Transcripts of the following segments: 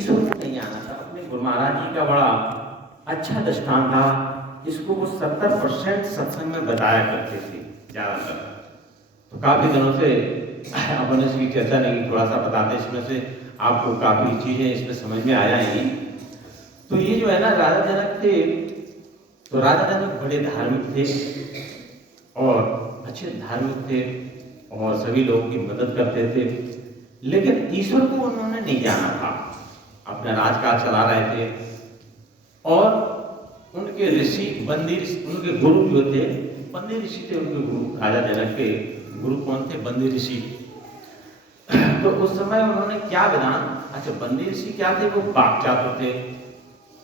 ईश्वर को नहीं आना था। अपने गुरु महाराज जी का बड़ा अच्छा दृष्टांत था, इसको वो 70% सत्संग में बताया करते थे ज़्यादातर। तो काफ़ी दिनों से अपन इसकी चर्चा नहीं, थोड़ा सा बताते, इसमें से आपको काफ़ी चीज़ें इसमें समझ में आ जाएंगी। तो ये जो है ना, राजा जनक थे, तो राजा जनक बड़े धार्मिक थे और अच्छे धार्मिक थे और सभी लोगों की मदद करते थे, लेकिन ईश्वर को उन्होंने नहीं जाना था। अपना राजकाज चला रहे थे और उनके ऋषि बंदी, उनके गुरु जो थे बंदी ऋषि थे। उनके गुरु राजा जनक के गुरु कौन थे? बंदी ऋषि। तो उस समय उन्होंने क्या विधान, अच्छा बंदी ऋषि क्या थे? वो वाक्चातुर थे।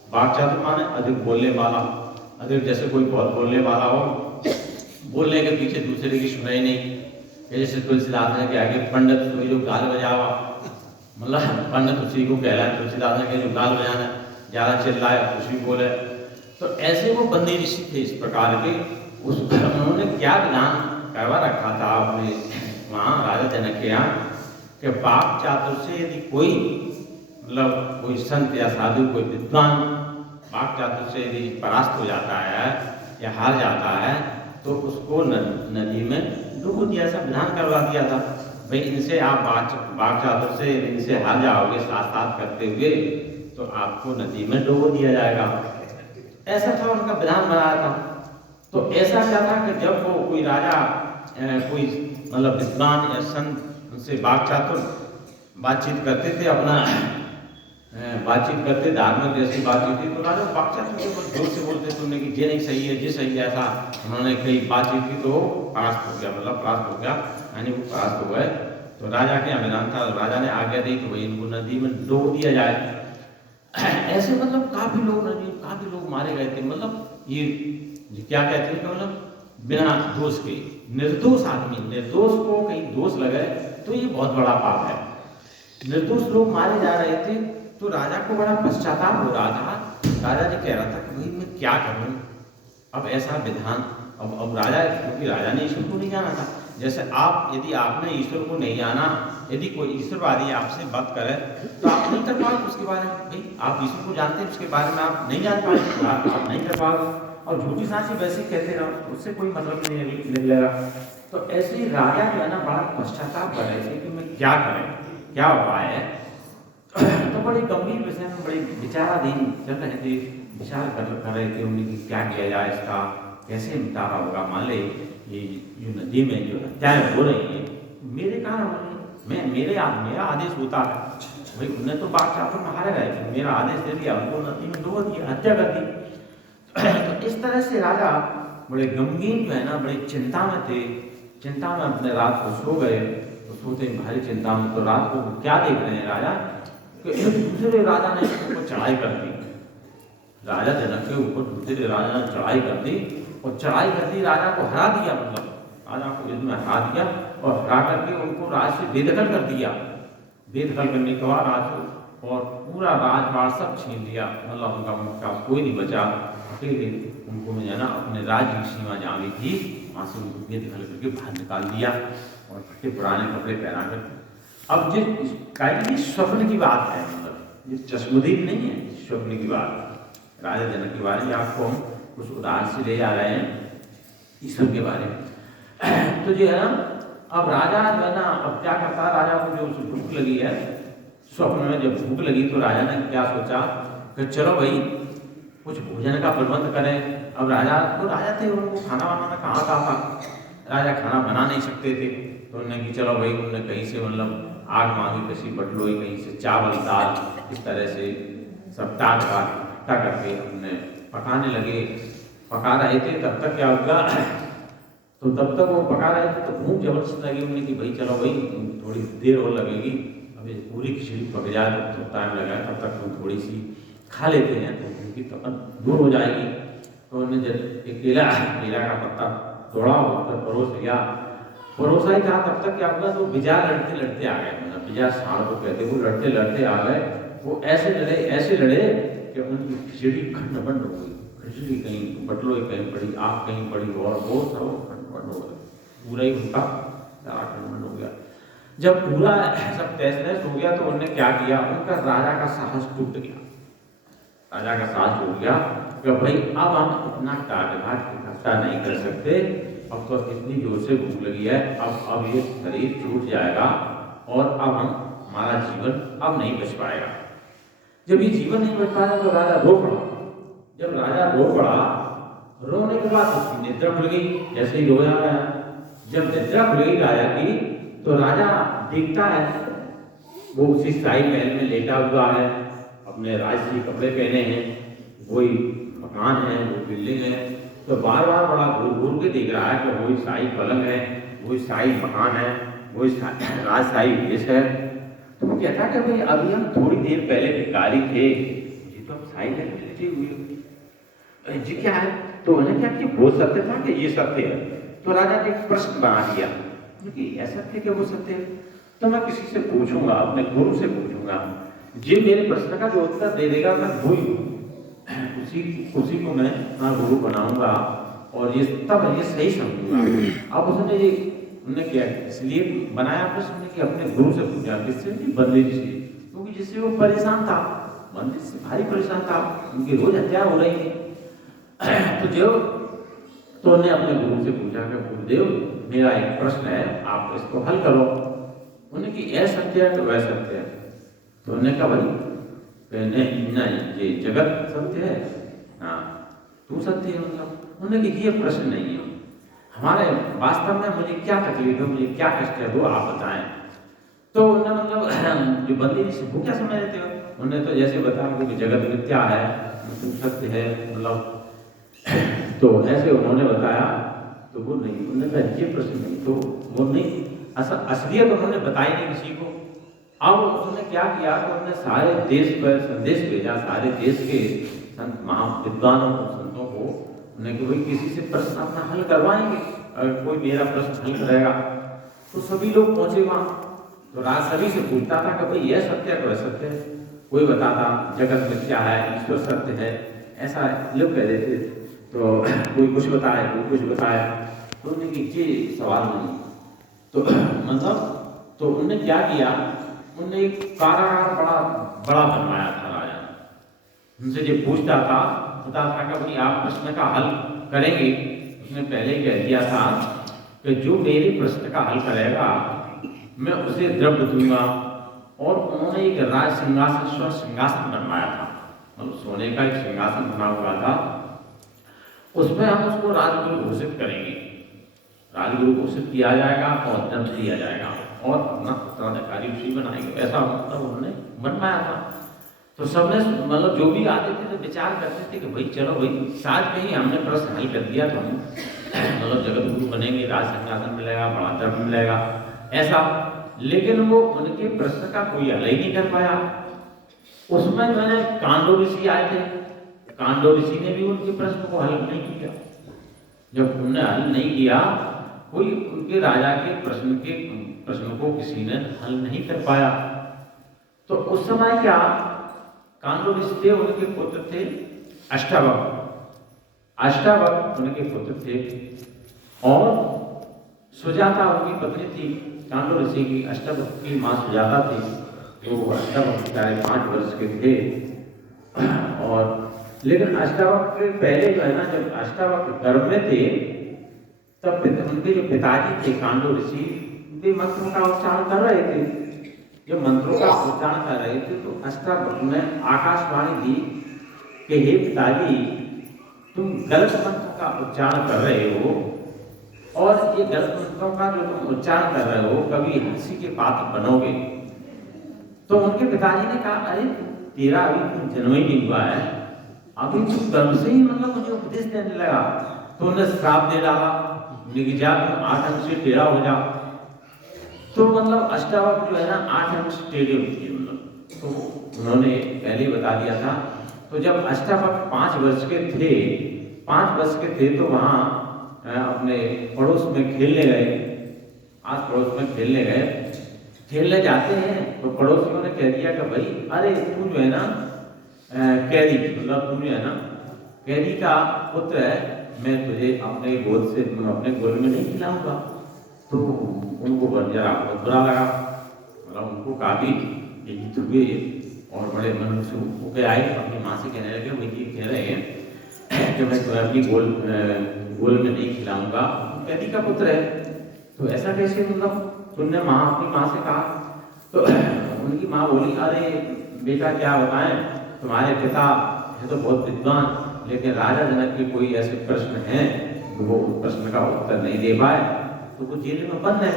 वाक्चातुर माने अधिक बोलने वाला, अधिक जैसे कोई बहुत बोलने वाला हो, बोलने के पीछे दूसरे की सुनाई नहीं। जैसे तुलसीदास ने के आगे पंडित कोई जो गाल बजावा, मतलब पंडित उसी को कहला है। तुलसीदास ने जो गाल बजाना, ज़्यादा चिल्लाए कुछ भी बोले, तो ऐसे वो बंदी ऋषि थे इस प्रकार के। उस उन्होंने क्या विधान करवा रखा था अपने वहाँ राजा जनक के यहाँ, कि वाक चातुर से यदि कोई, मतलब कोई संत या साधु, कोई विद्वान वाक चातुर से यदि परास्त हो जाता है या हार जाता है, तो उसको नदी में डूब दिया। ऐसा विधान करवा दिया था, भाई इनसे आप वाक चातुर से इनसे हार जाओगे साथ साथ करते हुए, तो आपको नदी में डुबो दिया जाएगा। ऐसा था उनका विधान बनाया था। तो ऐसा क्या था कि जब वो कोई राजा कोई मतलब विद्वान या संत उनसे वाक चातुर बातचीत करते थे, अपना बातचीत करते, धार्मिक जैसी बातचीत थी, तो राजा वाक चातुर के ऊपर जोर से बोलते थे उन्हें कि ये नहीं सही है, ये सही है। ऐसा उन्होंने कई बातचीत की तो परास्त हो गया, मतलब परास्त हो गया, यानी वो परास्त हो गए। तो राजा के विधान था, राजा ने आज्ञा दी तो भाई इनको नदी में डुबो दिया जाए। ऐसे मतलब काफी लोग मारे गए थे। मतलब ये क्या कहते हैं कि मतलब बिना दोष के, निर्दोष आदमी, निर्दोष को कहीं दोष लगे तो ये बहुत बड़ा पाप है। निर्दोष लोग मारे जा रहे थे, तो राजा को बड़ा पश्चाताप हो रहा था। राजा जी कह रहा था कि भाई मैं क्या करूं, अब ऐसा विधान, अब राजा, क्योंकि राजा ने ईश्वर को नहीं जाना था। जैसे आप, यदि आपने ईश्वर को नहीं जाना, यदि कोई ईश्वरवादी आपसे बात करे तो आप नहीं कर पाओगे उसके बारे में। भाई आप ईश्वर को जानते हैं, उसके बारे में आप नहीं जान पाएंगे, आप नहीं कर पाओगे। और झूठी सांसी वैसे ही कहते रहो, उससे कोई मतलब नहीं निकलेगा। तो ऐसे ही राजा जो है ना, बड़ा पश्चाताप कर रहे थे कि मैं क्या करें, क्या उपाय है। तो बड़े गंभीर विषय में बड़े विचाराधीन चल रहे थे, विचार कर रहे थे उन्हें कि क्या किया जाए, इसका कैसे निपटारा होगा। मान ले ये जो नदी में जो हत्याएं हो रही है मेरे कारण हो रही है, मेरा आदेश होता है। भाई उन्हें तो बात चाहते मारा गए, मेरा आदेश दे दिया, उनको नदी में डुबो दिया, हत्या कर दी। तो इस तरह से राजा बड़े गमगीन जो है ना, बड़े चिंता में थे। चिंता में अपने रात को सो गए, तो सोते भारी चिंता में। तो रात को क्या देख रहे हैं राजा, कि एक दूसरे राजा ने ऊपर चढ़ाई कर दी। राजा जनक के ऊपर दूसरे राजा ने चढ़ाई कर दी, और चढ़ाई कर दी, राजा को हरा दिया, मतलब राजा को युद्ध में हरा दिया, और हरा करके उनको राज से बेदखल कर दिया। बेदखल करने के बाद राज और पूरा राजपाट सब छीन लिया, मतलब उनका कोई नहीं बचा। अकेले उनको है ना अपने राज्य की सीमा जहाँ भी थी वहाँ से उनको बेदखल करके बाहर निकाल दिया, और फटे पुराने कपड़े पहना कर। अब जिस स्वप्न की बात है, मतलब ये चश्मदीद नहीं है, स्वप्न की बात, राजा जनक के बारे में आपको हम कुछ उदाहरण से ले जा रहे हैं ईश्वर के बारे में। तो जो है ना, अब राजा जो है ना, अब क्या करता, राजा को जो भूख लगी है, स्वप्न में जब भूख लगी तो राजा ने क्या सोचा कि चलो भाई कुछ भोजन का प्रबंध करें। अब राजा थे, उनको खाना बनाना कहाँ था, राजा खाना बना नहीं सकते थे। तो उन्होंने कि चलो भाई, उन्होंने कहीं से मतलब आग मांगी, कसी बटलोई, कहीं से चावल दाल, इस तरह से सब टाट इकट्ठा करके उन्होंने पकाने लगे। पका रहे थे, तब तक क्या होगा, तो तब तक वो पका रहे थे तो भूख जबरदस्त लगी उन्हें कि भाई चलो भाई थोड़ी देर और लगेगी, अभी पूरी खिचड़ी पक जाए तो टाइम लगा, तब तक हम थोड़ी सी खा लेते हैं तो उनकी तपन दूर हो जाएगी। तो उन्होंने जब एक केला का पत्ता तोड़ा, उस पर परोसा ही था, तब तक क्या हुआ, तो बिजा लड़ते लड़ते आ गए, मतलब बिजा साढ़ को कहते, वो लड़ते लड़ते आ गए। वो ऐसे लड़े कि उनकी खिचड़ी खंड बंड हो गई। खिचड़ी कहीं बटलोई कहीं पड़ी, आग कहीं पड़ी, और वो सब खंड बंड हो गए, पूरा ही उनका खंड बंड हो गया। जब पूरा सब तहस नहस हो गया तो उन्होंने क्या किया, उनका राजा का साहस टूट गया। राजा का साहस टूट गया कि भाई अब हम इतना काट घाट इकट्ठा नहीं कर सकते, अब तो इतनी जोर से भूख लगी है, अब ये शरीर छूट जाएगा और अब हमारा जीवन अब नहीं बच पाएगा। जब ये जीवन नहीं बच पाया तो राजा रो पड़ा। जब राजा रो पड़ा, रोने के बाद उसकी निद्रा खुल गई, जैसे ही रोया गया। जब निद्रा खुल गई राजा की तो राजा देखता है वो उसी शाही महल में लेटा हुआ है, अपने राजसी कपड़े पहने हैं, वही मकान है, वो बिल्डिंग है। तो बार बार बड़ा घूर घूर के देख रहा है कि वही शाही पलंग है, वही शाही मकान है, वही राजशाही वेश है। तो वो कहता कि भाई अभी हम थोड़ी देर पहले भिखारी थे, ये तो अब शाही महल में लेटे हुए, जी क्या है? तो उन्होंने क्या कि वो सत्य था कि ये सत्य है? तो राजा ने एक प्रश्न बना दिया कि ऐसा थे कि वो सत्य है, तो मैं किसी से पूछूंगा, अपने गुरु से पूछूंगा, जो मेरे प्रश्न का जो उत्तर दे देगा मैं वही उसी को मैं अपना गुरु बनाऊंगा और ये तब ये सही समझूंगा। अब उन्होंने क्या इसलिए बनाया प्रश्न कि अपने गुरु से पूछा, किससे? बंदिश से, क्योंकि जिससे वो परेशान था, बंदिश से भारी परेशान था, उनकी रोज हत्या हो रही थी। तो उन्हें अपने गुरु से पूछा कि गुरुदेव मेरा एक प्रश्न है, आप इसको हल करो। उन्हें कि यह सत्य है तो वह सत्य है। तो उन्होंने कहा भाई नहीं ये जगत सत्य है, हाँ तू सत्य है। मतलब उन्होंने कि ये प्रश्न नहीं है, हमारे वास्तव में मुझे क्या तकलीफ है, मुझे क्या कष्ट है, वो आप बताएं। तो उन्होंने मतलब जो बंदी से वो क्या समझ लेते हो, उन्होंने तो जैसे बताया कि जगत मिथ्या है, तू सत्य है, मतलब तो ऐसे उन्होंने बताया। तो वो नहीं, उन्होंने कहा ये प्रश्न नहीं, तो वो नहीं असलियत उन्होंने बताई नहीं किसी को। अब उन्होंने क्या किया कि उन्होंने सारे देश पर संदेश भेजा, सारे देश के संत महाविद्वानों को, संतों को, उन्हें कि भाई किसी से प्रश्न अपना हल करवाएंगे, अगर कोई मेरा प्रश्न हल करेगा। तो सभी लोग पहुंचे वहां। तो राज सभी से पूछता था कि भाई यह सत्य है तो वह सत्य है। कोई बताता जगत मिथ्या है, ईश्वर सत्य है, ऐसा लोग कह देते। तो कोई कुछ बताए, कोई कुछ बताए। तो उन्होंने कि ये सवाल नहीं, तो मतलब तो उन्होंने क्या किया, उन्होंने एक कारागार बड़ा बनवाया था राजा। उनसे जो पूछता था बता था कि भाई आप प्रश्न का हल करेंगे। उसने पहले कह दिया था कि जो मेरे प्रश्न का हल करेगा मैं उसे द्रव्य दूंगा। और उन्होंने एक राज सिंहासन, स्व सिंहासन बनवाया था, मतलब सोने का एक सिंहासन बना हुआ था। उसमें हम उसको राजगुरु घोषित करेंगे, राजगुरु घोषित किया जाएगा और दंड दिया जाएगा और अपना उत्तराधिकारी उसी बनाएंगे। ऐसा मतलब उन्होंने बनवाया था। तो सबने मतलब जो भी आते थे तो विचार करते थे कि भाई चलो भाई साथ में ही हमने प्रश्न हल कर दिया तो हम मतलब जगत गुरु बनेंगे, राज सिंहासन मिलेगा, बड़ा धर्म मिलेगा, ऐसा। लेकिन वो उनके प्रश्न का कोई हल ही नहीं कर पाया। उसमें मैंने कांडो ऋषि आए थे, कांडो ऋषि ने भी उनके प्रश्न को हल नहीं किया। जब उन्होंने हल नहीं किया, कोई उनके राजा के प्रश्न को किसी ने हल नहीं कर पाया। तो उस समय क्या कांडो ऋषि थे, उनके पुत्र थे अष्टावक्र। अष्टावक्र उनके पुत्र थे और सुजाता उनकी पत्नी थी। कांडो ऋषि की अष्टावक्र की मां सुजाता थी। तो अष्टावक्र 5 वर्ष के थे। और लेकिन अष्टावक्र पहले जो है ना, जब अष्टावक्र गर्भ में थे तब उनके जो पिताजी थे कांडो ऋषि, उनके मंत्रों का उच्चारण कर रहे थे। जब मंत्रों का उच्चारण कर रहे थे तो अष्टावक्र ने आकाशवाणी दी कि हे पिताजी, तुम गलत मंत्रों का उच्चारण कर रहे हो और ये गलत मंत्रों का जो तुम उच्चारण कर रहे हो कभी हंसी के पात्र बनोगे। तो उनके पिताजी ने कहा, अरे तेरा अभी जन्म ही नहीं हुआ है, अभी तुम गर्भ से ही मतलब मुझे उपदेश देने लगा। तो उन्हें श्राप दे डाला, जा तुम 8 अंश से टेढ़ा हो जा। तो मतलब अष्टावक्र जो है ना 8 अंश टेढ़े होते हैं, मतलब तो उन्होंने पहले ही बता दिया था। तो जब अष्टावक्र 5 वर्ष के थे, 5 वर्ष के थे तो वहाँ अपने पड़ोस में खेलने गए, आस पड़ोस में खेलने गए। खेलने जाते हैं तो पड़ोसियों ने कह दिया कि भाई अरे तू जो है ना कैदी, मतलब तू जो है ना कैदी का पुत्र है, मैं तुझे अपने गोद में नहीं खिलाऊंगा। तो उनको जरा बहुत बुरा लगा, मतलब उनको काफ़ी बेइज्जत हुई और बड़े मन से होके आए, अपनी माँ से कहने लगे मुझे कह रहे हैं जो मैं तुम्हें अपनी गोल में नहीं खिलाऊंगा, कैदी का पुत्र है, तो ऐसा कैसे, मतलब तुमने अपनी माँ से कहा। तो उनकी माँ बोली अरे बेटा क्या बताएं, तुम्हारे पिता है तो बहुत विद्वान, लेकिन राजा जनक के कोई ऐसे प्रश्न हैं वो उस प्रश्न का उत्तर नहीं दे पाए, तो वो जेल में बंद है।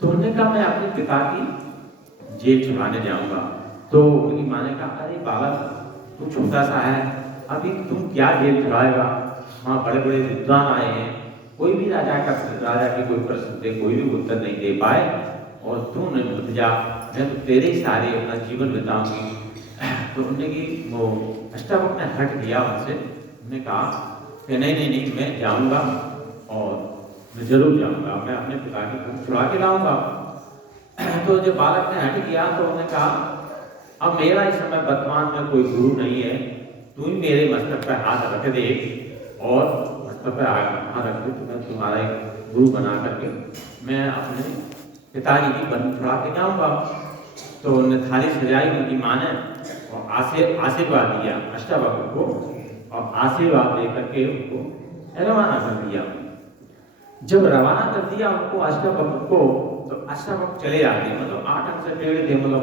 तो उन्होंने कहा मैं अपने पिता की जेल छुड़ाने जाऊंगा। तो उनकी माँ ने कहा अरे बालक तू छोटा सा है, अभी तुम क्या जेल छुड़ाएगा, वहाँ बड़े बड़े विद्वान आए हैं, कोई भी राजा के कोई प्रश्न पे कोई भी उत्तर नहीं दे पाए, और तू नहीं उठ जा, मैं तो तेरे ही सारे अपना जीवन बिताऊंगी। तो उन्होंने की वो अष्टावक्र ने हट गया उनसे, उन्होंने कहा कि नहीं नहीं नहीं मैं जाऊंगा और मैं जरूर जाऊंगा, मैं अपने पिता की भूख छुड़ा के लाऊंगा। तो जब बालक ने हट गया तो उन्होंने कहा अब मेरा इस समय वर्तमान में कोई गुरु नहीं है, तू ही मेरे मस्तक पर हाथ रख दे और मस्तक पर हाथ रख दे, तो मैं तुम्हारा एक गुरु बना करके मैं अपने पिताजी की बंदी छुड़ा के जाऊंगा। तो उन्होंने थाली सजाई उनकी माँ ने और आशीर्वाद दिया अष्टावक्र को, और आशीर्वाद दे करके उनको रवाना कर दिया। जब रवाना कर दिया उनको अष्टावक्र को, तो अष्टावक्र चले जाते, मतलब 8 अंक से टेढ़े थे, मतलब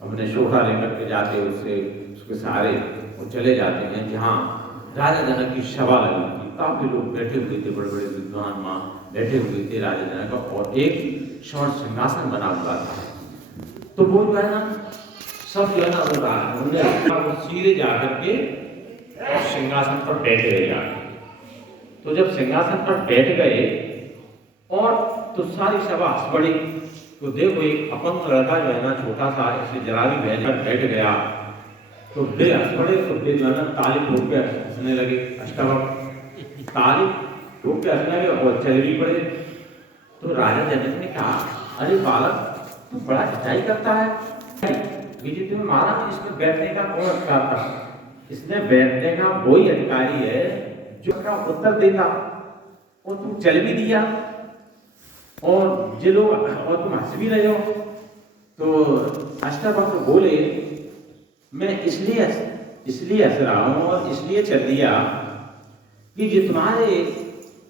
अपने शोभा लेकर के जाते, उसके सहारे वो चले जाते हैं जहाँ राजा जनक की सभा लगी थी, काफी लोग बैठे हुए थे, बड़े बड़े विद्वान माँ बैठे हुए थे राजा जनक का, और एक स्वर्ण सिंहासन बना हुआ था। तो वो जो है ना सब जो है ना उन्होंने सीधे जाकर के सिंहासन पर बैठ गए। तो जब सिंहासन पर बैठ गए और तो सारी सभा हंस पड़ी, तो देखो एक अपंग लड़का जो है ना छोटा सा ऐसे जरा भी बैठ गया, तो वे हंस पड़े, तो वे जो है ना ताली ठोक के हंसने लगे, अष्टावक्र ताली ठोक के हंसने लगे और चल भी पड़े। तो राजा जनक ने कहा अरे बालक तू बड़ा खिंचाई करता है, बीजे तुम्हें मारा, इसमें बैठने का कौन अधिकार था, इसमें बैठने का वही अधिकारी है जो का उत्तर देगा, और तुम चल भी दिया और जे लोग और तुम हंस भी रहे हो। तो अष्टावक्र बोले मैं इसलिए हंस रहा हूं और इसलिए चल दिया कि जो तुम्हारे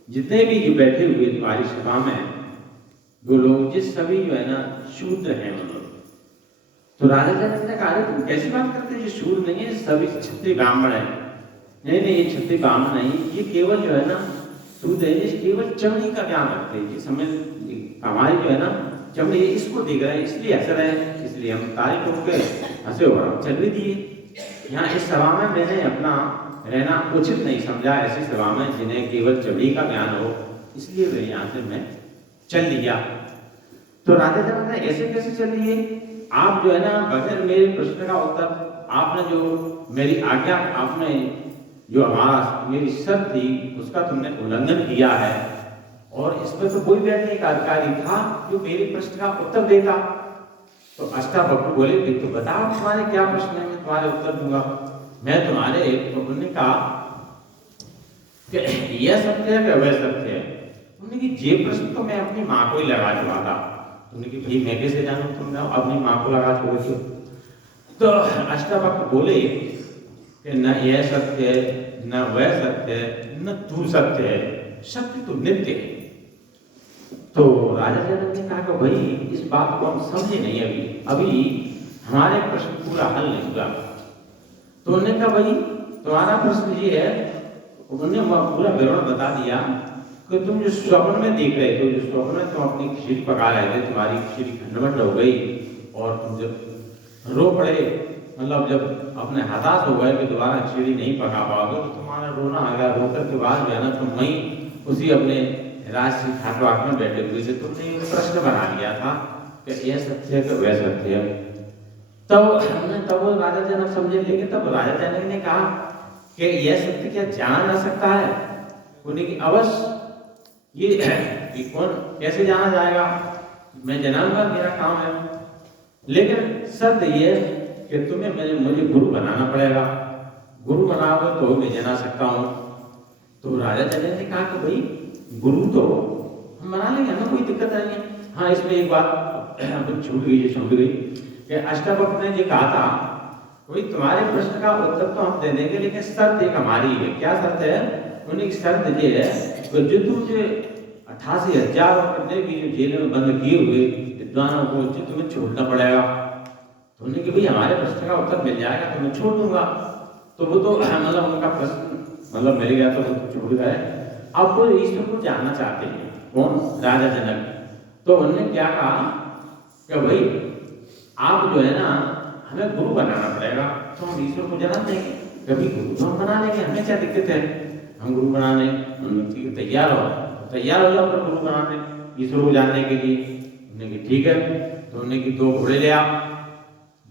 जितने भी जो बैठे हुए तुम्हारी सभा में वो लोग जिस सभी जो है ना शूद्र हैं, मतलब तो राजा जनक ने कहा तुम कैसी बात करते हो, ये शूद्र नहीं है, सभी क्षत्रिय ब्राह्मण है। नहीं नहीं ये क्षत्रिय ब्राह्मण नहीं, ये केवल जो है ना शूद्र है, ये केवल चमड़ी का ज्ञान रखते हैं, समय हमारी जो है ना चमड़ी इसको दिख रहा है इसलिए हंस रहे हैं, इसलिए हम ताली ठोक के हंसे और चल भी दिए। यहाँ इस सभा में मैंने अपना रहना उचित नहीं समझा, ऐसी सभा में जिन्हें केवल चमड़ी का ज्ञान हो, इसलिए वे यहाँ से मैं चल लिया। तो राजा जनक ने ऐसे कैसे चल लिए, आप जो है ना बगैर मेरे प्रश्न का उत्तर, आपने जो मेरी आज्ञा, आपने जो मेरी शर्त थी उसका तुमने उल्लंघन किया है, और इसमें तो कोई बैठने का अधिकारी था जो मेरे प्रश्न का उत्तर देगा। तो अष्टावक्र बोले तो बताओ तुम्हारे क्या प्रश्न है, मैं तुम्हारे उत्तर दूंगा। मैं तुम्हारे उन्होंने कहा कि यह सत्य है कि वह सत्य है। उन्होंने कि ये प्रश्न तो मैं अपनी माँ को ही लगा चुका था। उन्होंने कि भाई मैं कैसे जानूं तुमने अपनी माँ को लगा छोड़े थे। तो अष्टावक्र बोले कि न यह सत्य है, न वह सत्य है, न तू सत्य है, सत्य तो नित्य है। तो राजा जनक ने कहा कि भाई इस बात को हम समझे नहीं, अभी हमारे प्रश्न पूरा हल नहीं हुआ। तो उन्होंने कहा भाई तुम्हारा प्रश्न ये है, उन्होंने पूरा विवरण बता दिया कि तुम जो स्वप्न में देख रहे थे, जो स्वप्न में तुम अपनी खीर पका रहे थे, तुम्हारी खीर खंडमंड हो गई और तुम जब रो पड़े, मतलब जब अपने हताश हो गए कि दोबारा खीर नहीं पका पाओगे, तो तुम्हारा रोना आ गया। रोकर के बाद जो है ना तुम वहीं उसी अपने राजसी छात्रावास में बैठे हुए थे, तुमने एक प्रश्न बना लिया था कि यह सत्य है कि वह सत्य है। तब राजा जनक समझे, लेकिन तब राजा जनक ने कहा कि यह सत्य क्या जाना जा सकता है? उन्हें कि अवश्य ये कौन कैसे जाना जाएगा, मैं जनाऊंगा, मेरा काम है, लेकिन शर्त ये कि तुम्हें मुझे गुरु बनाना पड़ेगा, गुरु बनाओगे तो मैं जना सकता हूँ। तो राजा जनक ने कहा कि भाई गुरु तो हम बना लेंगे, हमें कोई दिक्कत नहीं है। हाँ, इसमें एक बात छूट गई कि अष्टावक्र ने ये कहा था, कोई तुम्हारे प्रश्न का उत्तर तो हम दे देंगे, लेकिन शर्त एक हमारी है। क्या शर्त है? उन्हें शर्त ये है कि जो तुझे 88,000 कितने भी जेल में बंद किए हुए विद्वानों को तुम्हें छोड़ना पड़ेगा। तो उन्हें कि भाई हमारे प्रश्न का उत्तर मिल जाएगा तो मैं छोड़ दूंगा। तो वो तो मतलब उनका प्रश्न मतलब मिल गया तो वो छोड़ गए। अब वो ईश्वर को जानना चाहते हैं। कौन? राजा जनक। तो उन्होंने क्या कहा कि भाई आप जो है ना, हमें गुरु बनाना पड़ेगा, तो हम ईश्वर को जान देंगे। कभी गुरु तो हम बना लेंगे, हमें क्या दिक्कत है, हम गुरु बनाने तैयार हो जाओ फिर गुरु बनाने ईश्वर को जानने के लिए। उन्होंने कि ठीक है। तो उन्होंने कि 2 घोड़े ले आओ।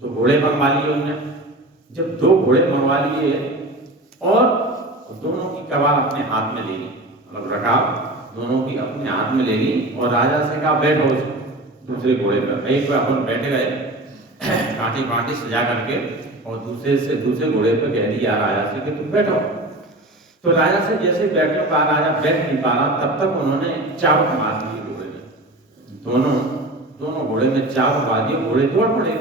2 घोड़े मंगवा लिए उन्होंने। जब 2 घोड़े मंगवा लिए और दोनों की कवाल अपने हाथ में ले ली, मतलब रकाब दोनों की अपने हाथ में ले ली और राजा से कहा बैठो दूसरे घोड़े पर। एक पर अपन बैठ गए कांटे बांटे सजा करके, और दूसरे घोड़े पर कह दिया राजा से कि तुम बैठो। तो राजा से जैसे बैठने का राजा बैठ नहीं पा रहा, तब तक उन्होंने चाबुक मार दिए घोड़े में। दोनों घोड़े में चाबुक मार दिए, घोड़े दौड़ पड़े।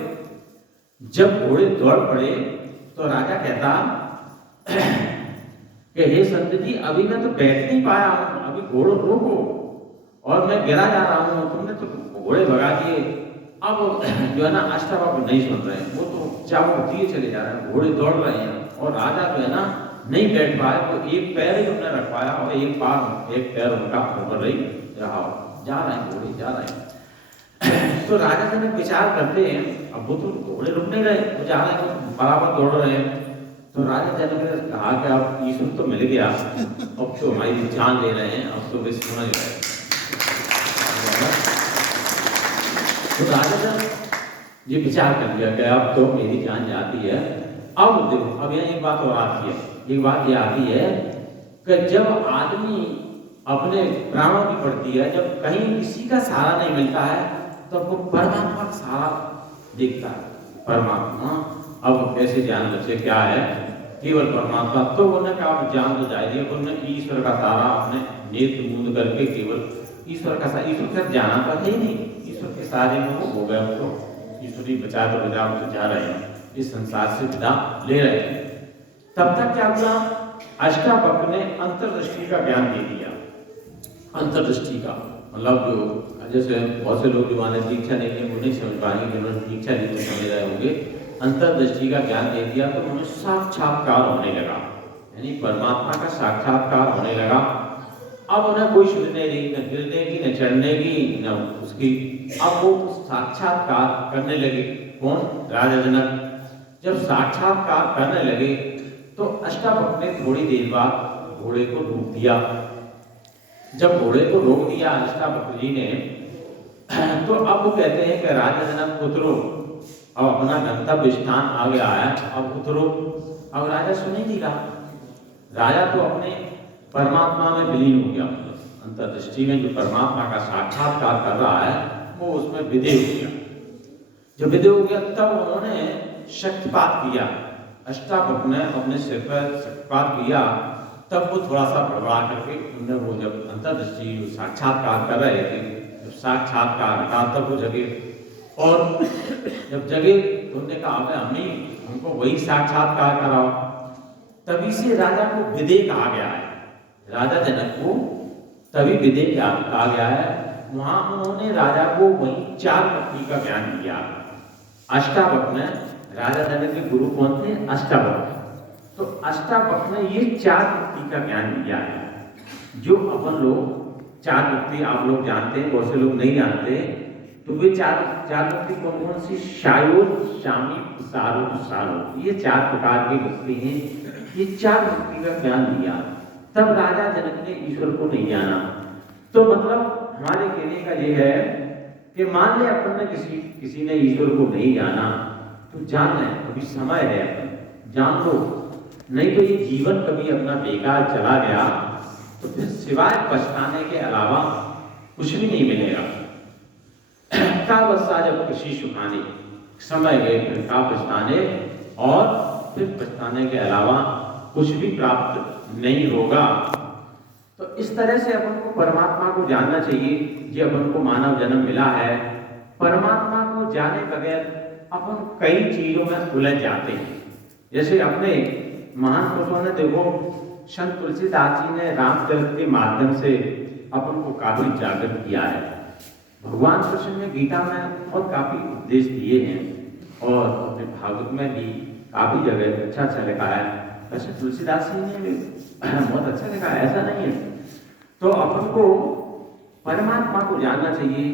जब घोड़े दौड़ पड़े तो राजा कहता कि हे संत जी, अभी मैं तो बैठ नहीं पाया हूं, अभी घोड़ों रोको, और मैं गिरा जा रहा हूं, तुमने तो घोड़े भगा दिए। अब जो है ना अष्टावक्र नहीं सुन रहे, वो तो चाबुक दिए चले जा रहे हैं, घोड़े दौड़ रहे हैं, और राजा जो है ना नहीं बैठ पाए। तो एक पैर ही उन्होंने रख पाया और एक पैर उनका ऊपर रही रहा, जा रहे हैं घोड़े जा रहे हैं। तो राजा जनक विचार करते हैं, अब वो तो घोड़े रुक नहीं रहे, वो जा रहे हैं बराबर दौड़ रहे हैं। तो राजा जनक ने कहा कि अब ईश्वर तो मिल गया, अब तो हमारी जान ले रहे हैं, अब तो वे समझ रहे हैं। तो राजा जनक ये विचार कर लिया कि अब तो मेरी जान जाती है। अब देखो, अब यहाँ एक बात और आती है, एक बात ये आती है कि जब आदमी अपने प्राणों की पड़ती है, जब कहीं किसी का सहारा नहीं मिलता है, तब वो परमात्मा का सहारा देखता है। परमात्मा अब कैसे जान बचे क्या है, केवल परमात्मा। तो उन्होंने कहा जान तो जाएगी, उन्होंने ईश्वर का सहारा अपने नेत्र मूंद करके केवल ईश्वर का जाना तो है ही नहीं, ईश्वर के सहारे में वो हो गया। तो ईश्वर ही बचा तो जा रहे हैं, इस संसार से विदा ले रहे हैं। तब तक क्या हुआ, अष्टावक्र ने अंतर्दृष्टि का ज्ञान दे दिया। अंतर्दृष्टि का मतलब जो जैसे बहुत से लोग जो माने दीक्षा नहीं है वो नहीं समझ पाएंगे, जिन्होंने दीक्षा ली तो समझ रहे होंगे। अंतर्दृष्टि का ज्ञान दे दिया तो उन्हें साक्षात्कार होने लगा, यानी परमात्मा का साक्षात्कार होने लगा। अब उन्हें कोई शुद्ध नहीं रही, न गिरने की न चढ़ने की न उसकी। अब वो साक्षात्कार करने लगे। कौन? राजा जनक। जब साक्षात्कार करने लगे तो अष्टावक्र ने थोड़ी देर बाद घोड़े को रोक दिया। जब घोड़े को रोक दिया अष्टावक्र जी ने, तो अब वो कहते हैं कि राजा जनक उतरो, अब अपना गंतव्य स्थान आ गया है, अब उतरो। अब राजा सुन ही नहीं रहा, राजा तो अपने परमात्मा में विलीन हो गया, अंतर्दृष्टि में जो परमात्मा का साक्षात्कार कर रहा है वो उसमें विदे हो गया। जो विदे हो गया तब उन्होंने शक्तिपात किया। अष्टावक्र ने अपने सिर पर शक्तिपात किया, तब वो थोड़ा सा भड़बड़ा करके उन्होंने वो जब अंतर्दृष्टि साक्षात्कार कर रहे थे, जब साक्षात्कार का तब वो जगे, और जब जगे तो उन्होंने कहा हमें हमको वही साक्षात्कार कराओ। तभी से राजा को विदे कहा गया है, राजा जनक को तभी विदे कहा गया है। वहां उन्होंने राजा को वही 4 मुक्ति का ज्ञान दिया। अष्टावक्र ने, राजा जनक के गुरु कौन थे? अष्टावक्र। तो अष्टावक्र ने ये 4 मुक्ति का ज्ञान दिया है, जो अपन लोग 4 मुक्ति आप लोग जानते हैं, बहुत से लोग नहीं जानते। तो वे 4 मुक्ति कौन कौन सी? शायोर, शामी, सारो, सारो, ये 4 प्रकार की मुक्ति हैं। ये 4 मुक्ति का ज्ञान दिया, तब राजा जनक ने ईश्वर को नहीं जाना। तो मतलब हमारे कहने का ये है कि मान ले अपन ने किसी ने ईश्वर को नहीं जाना, तो जान लें, अभी समय है, अपन जान लो, नहीं तो ये जीवन कभी अपना बेकार चला गया तो फिर सिवाय पछताने के अलावा कुछ भी नहीं मिलेगा। का बस्सा जब कृषि सुखाने, समय गए फिर का पछताने, और फिर पछताने के अलावा कुछ भी प्राप्त नहीं होगा। तो इस तरह से अपन को परमात्मा को जानना चाहिए। जो अपन को मानव जन्म मिला है, परमात्मा को जाने बगैर अपन कई चीजों में उलझ जाते हैं। जैसे अपने महान पुरुषों ने देखो, संत तुलसीदास जी ने रामचरित के माध्यम से अपन को काफी जागृत किया है। भगवान कृष्ण ने गीता में और काफी उपदेश दिए हैं और अपने भागवत में भी काफी जगह अच्छा अच्छा लिखा है। वैसे तुलसीदास जी ने भी बहुत अच्छा लिखा है, ऐसा नहीं है। तो अपन को परमात्मा को जानना चाहिए।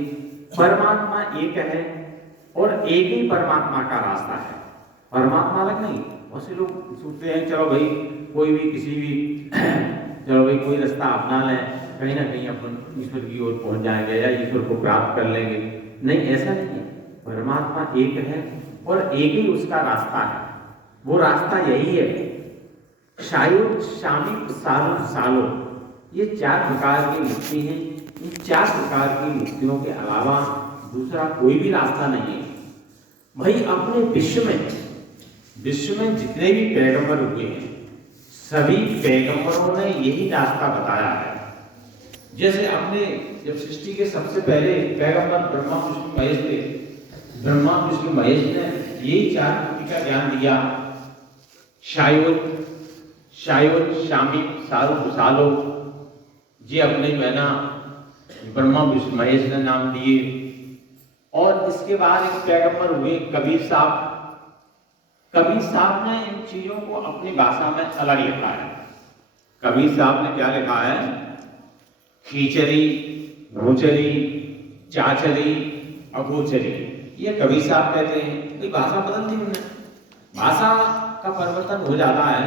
परमात्मा एक है और एक ही परमात्मा का रास्ता है, परमात्मा अलग नहीं। बहुत से लोग सोचते हैं चलो भाई कोई भी किसी भी चलो भाई कोई रास्ता अपना लें, कहीं ना कहीं अपन ईश्वर की ओर पहुंच जाएंगे या ईश्वर को प्राप्त कर लेंगे। नहीं, ऐसा नहीं है। परमात्मा एक है और एक ही उसका रास्ता है। वो रास्ता यही है, शायुर शामिक सालो सालो, ये 4 प्रकार की मुक्ति है। इन 4 प्रकार की मुक्तियों के अलावा दूसरा कोई भी रास्ता नहीं है। भाई अपने विश्व में जितने भी पैगंबर हुए हैं, सभी पैगंबरों ने यही रास्ता बताया है। जैसे अपने जब सृष्टि के सबसे पहले पैगंबर ब्रह्मा विष्णु महेश थे, ब्रह्मा विष्णु महेश ने यही 4 मुक्ति का ज्ञान दिया। शायुर शामिक सालो, ये अपने जो है ना ब्रह्मा विष्णु महेश ने नाम दिए। और इसके बाद एक पैगंबर हुए कबीर साहब। कबीर साहब ने इन चीजों को अपनी भाषा में अलग लिखा है। कबीर साहब ने क्या लिखा है? खींचरी, भूचरी, चाचरी, अगोचरी, ये कबीर साहब कहते हैं। ये भाषा बदल दी उन्होंने। भाषा का परिवर्तन हो जाता है,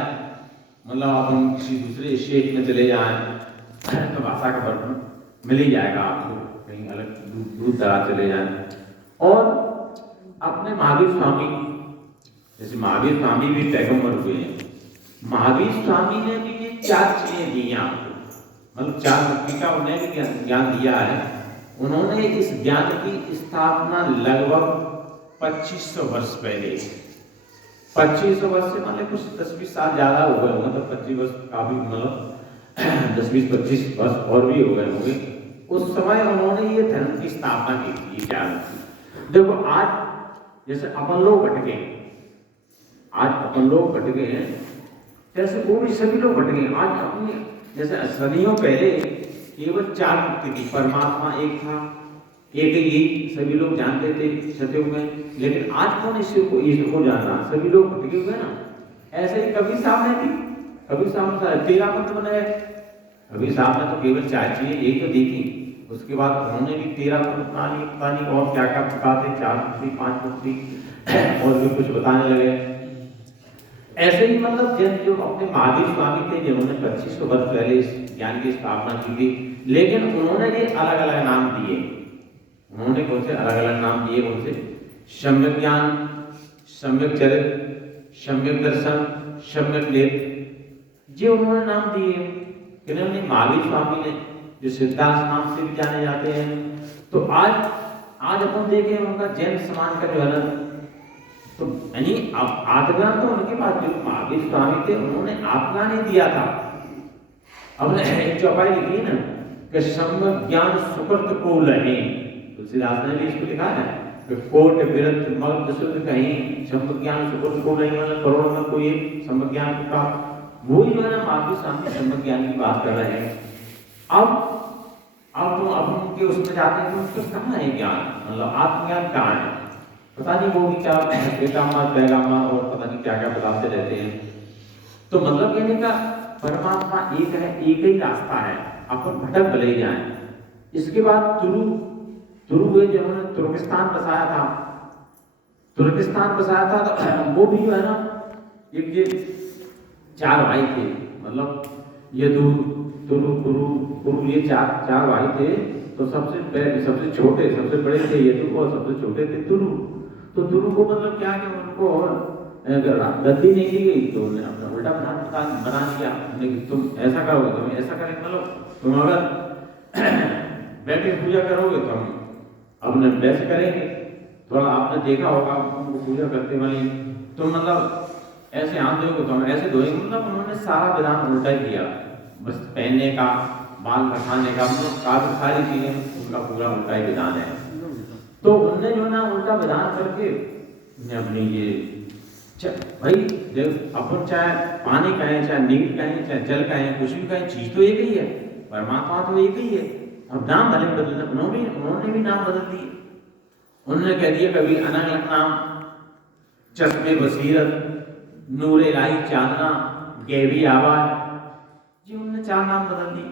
मतलब अपन किसी दूसरे स्टेट में चले जाएं तो भाषा का परिवर्तन मिल ही जाएगा आपको, कहीं अलग दूर दराज चले जाएं। और अपने महावीर स्वामी, जैसे महावीर स्वामी भी पैगंबर हुए हैं। महावीर स्वामी ने भी ये 4 चीजें दी हैं आपको, मतलब 4 मुक्ति का उन्हें भी ज्ञान दिया है। उन्होंने इस ज्ञान की स्थापना लगभग 2500 वर्ष पहले, 2500 वर्ष से मान कुछ 10-20 साल ज्यादा हो गए होंगे, मतलब 25 वर्ष काफी, मतलब 10-20-25 वर्ष और भी हो गए होंगे। उस समय उन्होंने ये धर्म की स्थापना की थी। क्या देखो, आज जैसे अपन लोग भटके, आज अपन लोग भटके हैं, जैसे वो भी सभी लोग भटके हैं। आज अपनी जैसे सदियों पहले केवल 4 मुक्ति थी, परमात्मा एक था, एक ही सभी लोग जानते थे सतयुग में। लेकिन आज कौन ईश्वर को जान रहा? सभी लोग भटके हुए ना। ऐसे ही कबीर साहब ने भी, कबीर साहब ने 13 पंथ बनाए। कबीर साहब ने तो केवल 4 चीजें एक तो दी थी, उसके बाद उन्होंने भी 13 पंथ पता नहीं और क्या क्या बताते, 4 मुक्ति 5 मुक्ति और भी कुछ बताने लगे। ऐसे ही मतलब जो अपने महावीर स्वामी थे, जिन्होंने 2500 वर्ष पहले इस ज्ञान की स्थापना की थी, लेकिन उन्होंने ये अलग अलग नाम दिए। उन्होंने कौन से अलग अलग नाम दिए? कौन से? सम्यक ज्ञान, सम्यक चरित्र, सम्यक दर्शन, सम्यक नेत्र, ये उन्होंने नाम दिए। इन्होंने महावीर स्वामी ने, जो सिद्धार्थ नाम से भी जाने जाते हैं। तो आज अपन देखें उनका जैन समाज का जो है ना, तो यानी आत्मज्ञान तो उनके पास, जो महावीर स्वामी थे उन्होंने आत्मज्ञान ही दिया था। अब एक चौपाई लिखी ना कि सम्यक ज्ञान सुकृत को लहे, तुलसीदास ने भी इसको लिखा है कि कोट विरत मग्ध शुद्ध कहीं सम्यक ज्ञान सुकृत को नहीं, मतलब करोड़ों में कोई सम्यक ज्ञान का, वही जो है ना महावीर स्वामी सम्यक ज्ञान की बात कर रहे हैं। अब तो अब उनके उसमें जाते हैं तो उसका कहाँ है ज्ञान, मतलब आत्मज्ञान कहाँ है? पता नहीं वो भी क्या बेगामा पैगामा और पता नहीं क्या क्या बताते रहते हैं। तो मतलब कहने का परमात्मा एक है, एक ही रास्ता है, अपन भटक भले ही जाए। इसके बाद तुरु हुए, जिन्होंने तुर्किस्तान बसाया था, तो वो भी जो है ना, एक ये 4 भाई थे, मतलब ये तुरु ये 4 भाई थे। तो सबसे छोटे, सबसे बड़े थे ये और सबसे छोटे थे तुरु। तो तुरु को मतलब क्या कि उनको गद्दी नहीं दी गई, तो उन्होंने अपना उल्टा बना दिया। तुम ऐसा करोगे, तुम ऐसा करेंगे, मतलब तुम अगर बैठे पूजा करोगे तो हम अपने वैसे करेंगे। थोड़ा आपने देखा होगा उनको पूजा करते वाली, तो मतलब ऐसे हाथ धोगे तो हम ऐसे धोएंगे। मतलब उन्होंने सारा विधान उल्टा ही किया, बस पहनने का, बाल कटाने का, मतलब काफी सारी चीजें उनका पूरा उल्टा ही विधान है। तो उनने जो ना उल्टा विधान करके अपनी ये भाई देख, अपन चाहे पानी कहें, चाहे नील कहें, चाहे जल कहें, कुछ भी कहें, चीज तो एक ही है, परमात्मा तो एक ही है। अब नाम भले बदल, उन्होंने भी नाम बदल दिए। उन्होंने कह दिया कभी अलग नाम, चश्मे बसीरत, नूरे लाई चांदना, गहरी आवाज, जी उन्होंने 4 नाम बदल दिए।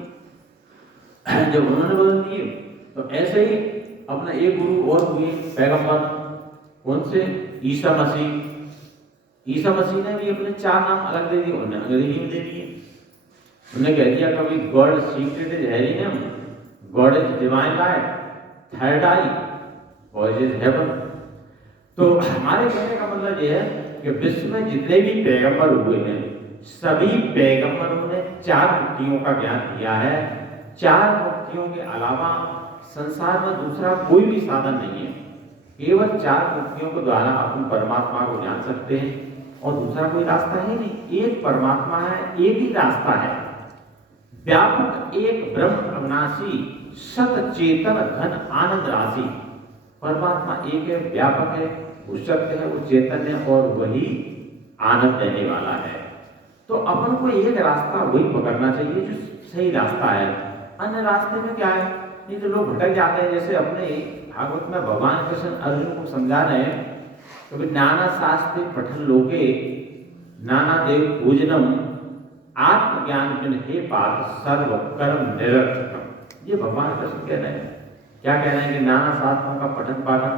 जब उन्होंने बदल दिए तो ऐसे ही अपना एक गुरु और हुए पैगंबर, कौन से? ईसा मसीह। ईसा मसीह ने भी अपने 4 नाम अलग दे दिए, उन्होंने अंग्रेजी में दे दिए। उन्होंने कह दिया कभी गॉड सीक्रेट इज हेरिनम, God is divine light, third eye, God is heaven. तो हमारे कहने का मतलब यह है कि विश्व में जितने भी पैगंबर हुए हैं, सभी पैगंबरों ने 4 मुक्तियों का ज्ञान दिया है। 4 मुक्तियों के अलावा संसार में दूसरा कोई भी साधन नहीं है। केवल 4 मुक्तियों के द्वारा अपन परमात्मा को जान सकते हैं और दूसरा कोई रास्ता है नहीं। एक परमात्मा है, एक ही रास्ता है। व्यापक एक ब्रह्म अविनाशी, सत चेतन घन आनंद राशि। परमात्मा एक है, व्यापक है, वो सत्य है, वो चेतन है और वही आनंद देने वाला है। तो अपन को एक रास्ता वही पकड़ना चाहिए जो सही रास्ता है। अन्य रास्ते में क्या है, नहीं तो लोग भटक जाते हैं। जैसे अपने भागवत में भगवान कृष्ण अर्जुन को समझा रहे हैं कि नाना शास्त्र पठन लोके नाना देव पूजनम आत्मज्ञान बिन हे पार्थ सर्व कर्म निरर्थकम। ये भगवान कृष्ण कह रहे हैं। क्या कह रहे हैं कि नाना शास्त्रों का पठन पाठन,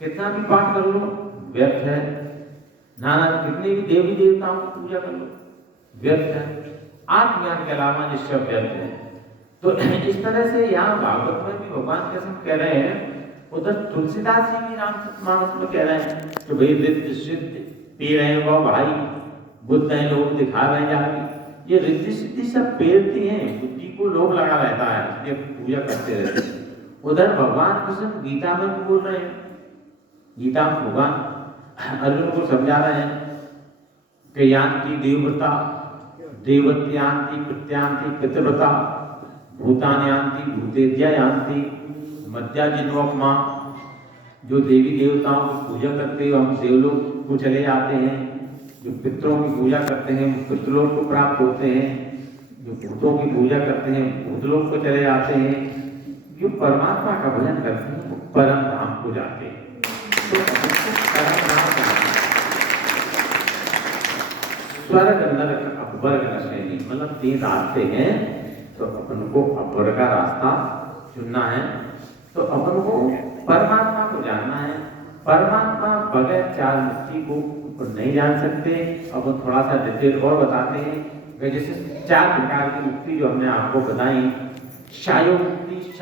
कितना भी पाठ कर लो व्यर्थ है। नाना कितने भी देवी देवताओं की पूजा कर लो व्यर्थ है। आत्मज्ञान के अलावा ये सब व्यर्थ है। तो इस तरह से यहाँ भागवत में भी भगवान कृष्ण कह रहे हैं, उधर तुलसीदास जी भी रामचरितमानस में कह रहे हैं कि भाई रिद्ध सिद्ध पी रहे हो भाई, बुद्ध हैं लोग दिखा रहे हैं जाके। ये रिद्धि सिद्धि सब पेरती हैं, बुद्धि को लोग लगा रहता है, इसलिए पूजा करते रहते हैं। उधर भगवान कृष्ण गीता में भी बोल रहे हैं। गीता में भगवान अर्जुन को समझा रहे हैं कि यान्ति देवव्रता देवत्यांति प्रत्यांति पितृव्रता भूतान्यांति भूतेज्या यान्ति मध्या जिन्वपमा। जो देवी देवताओं की पूजा करते हो हम देवलोक को चले जाते हैं, जो पितरों की पूजा करते हैं वो पितृलोक को प्राप्त होते हैं, जो भूतों की पूजा करते हैं भूतलोक को चले जाते हैं, जो परमात्मा का भजन करते हैं वो परम धाम को जाते हैं। तो स्वर्ग नरक अपवर्ग नशेनी, मतलब 3 रास्ते हैं। तो अपन को अपवर्ग का रास्ता चुनना है। तो अपन को परमात्मा को जानना है। परमात्मा बगैर 4 मुक्ति को नहीं जान सकते। अब थोड़ा सा डिटेल और बताते हैं। जैसे 4 प्रकार की मुक्ति जो हमने आपको बताई, शायो मुक्ति,